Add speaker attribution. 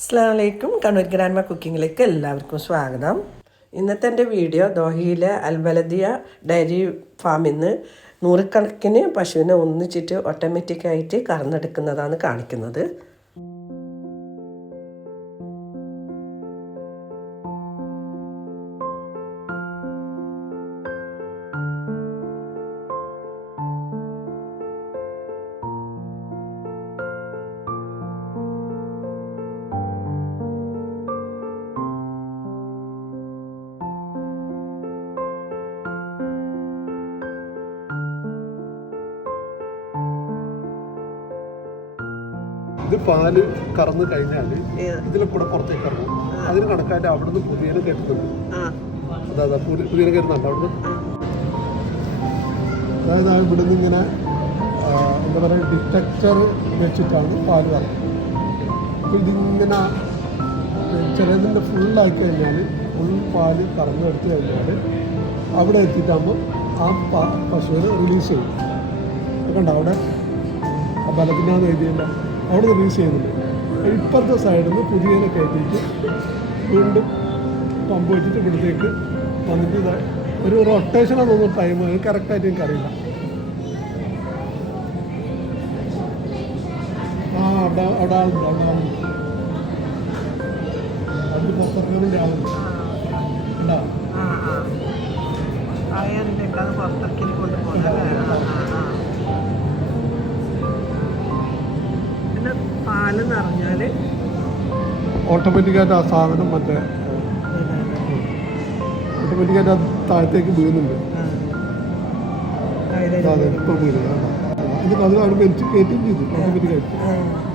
Speaker 1: അസ്സാമലൈക്കും കണ്ണൂർ ഗ്രാൻഡ്മ കുക്കിങ്ങിലേക്ക് എല്ലാവർക്കും സ്വാഗതം. ഇന്നത്തെ എന്റെ വീഡിയോ ദോഹയിലെ അൽബലദിയ ഡയറി ഫാമിൽ നിന്ന് നൂറുകണക്കിന് പശുവിനെ ഒന്നിച്ചിട്ട് ഓട്ടോമാറ്റിക്കായിട്ട് കറന്നെടുക്കുന്നതാണ് കാണിക്കുന്നത്.
Speaker 2: ഇത് പാൽ കറന്നു കഴിഞ്ഞാൽ ഇതിലെ കൂടെ പുറത്തേക്ക് ഇറങ്ങും. അതിന് കണക്കായിട്ട് അവിടുന്ന് പുതിയനെ കയറ്റുന്നുണ്ട് അതാ അതാ പുതിയ പുതിയനെ അവിടെ അവിടുന്ന്. അതായത് ആ ഇവിടുന്ന് ഇങ്ങനെ എന്താ പറയുക ഡിറ്റക്ടർ വെച്ചിട്ടാണ് പാൽ കറക്കുന്നത് അപ്പോൾ ഇതിങ്ങനെ ചിലതിന്റെ ഫുള്ളാക്കി കഴിഞ്ഞാൽ ഫുൾ പാൽ കറന്നെടുത്ത് കഴിഞ്ഞാൽ അവിടെ എത്തിയിട്ടാകുമ്പോൾ ആ പാ പശുവിനെ റിലീസ് ചെയ്യും. കണ്ടോ അവിടെ? ആ ബലത്തിനാണ് എഴുതിയല്ല. അവിടെ റിലീസ് ചെയ്യുന്നുണ്ട് ഇപ്പുറത്തെ സൈഡിൽ നിന്ന് പുതിയതിനെ കയറ്റിയിട്ട് വീണ്ടും പമ്പ് വെച്ചിട്ട് ഇവിടത്തേക്ക് വന്നിട്ട് ഒരു റൊട്ടേഷനാണ് തോന്നുന്നു ടൈം കറക്റ്റായിട്ട് എനിക്കറിയില്ല ആ അവിടെ അവിടെ ആളുണ്ട് അവിടെ ആളുണ്ട്. അവിടെ പുറത്തിറങ്ങുന്നതിന്റെ ആളുണ്ട് ഉണ്ടോ.
Speaker 1: പാൽ നിറഞ്ഞാൽ
Speaker 2: ഓട്ടോമാറ്റിക്കായിട്ട് ആ സാധനം മറ്റേ ഓട്ടോമാറ്റിക്കായിട്ട് അത് താഴത്തേക്ക് വീഴുന്നുണ്ട് അതെ ഇപ്പം വീഴുന്നു ഇത് അത് അവിടെ വലിച്ച് കയറ്റുകയും ചെയ്തു ഓട്ടോമാറ്റിക്കായിട്ട്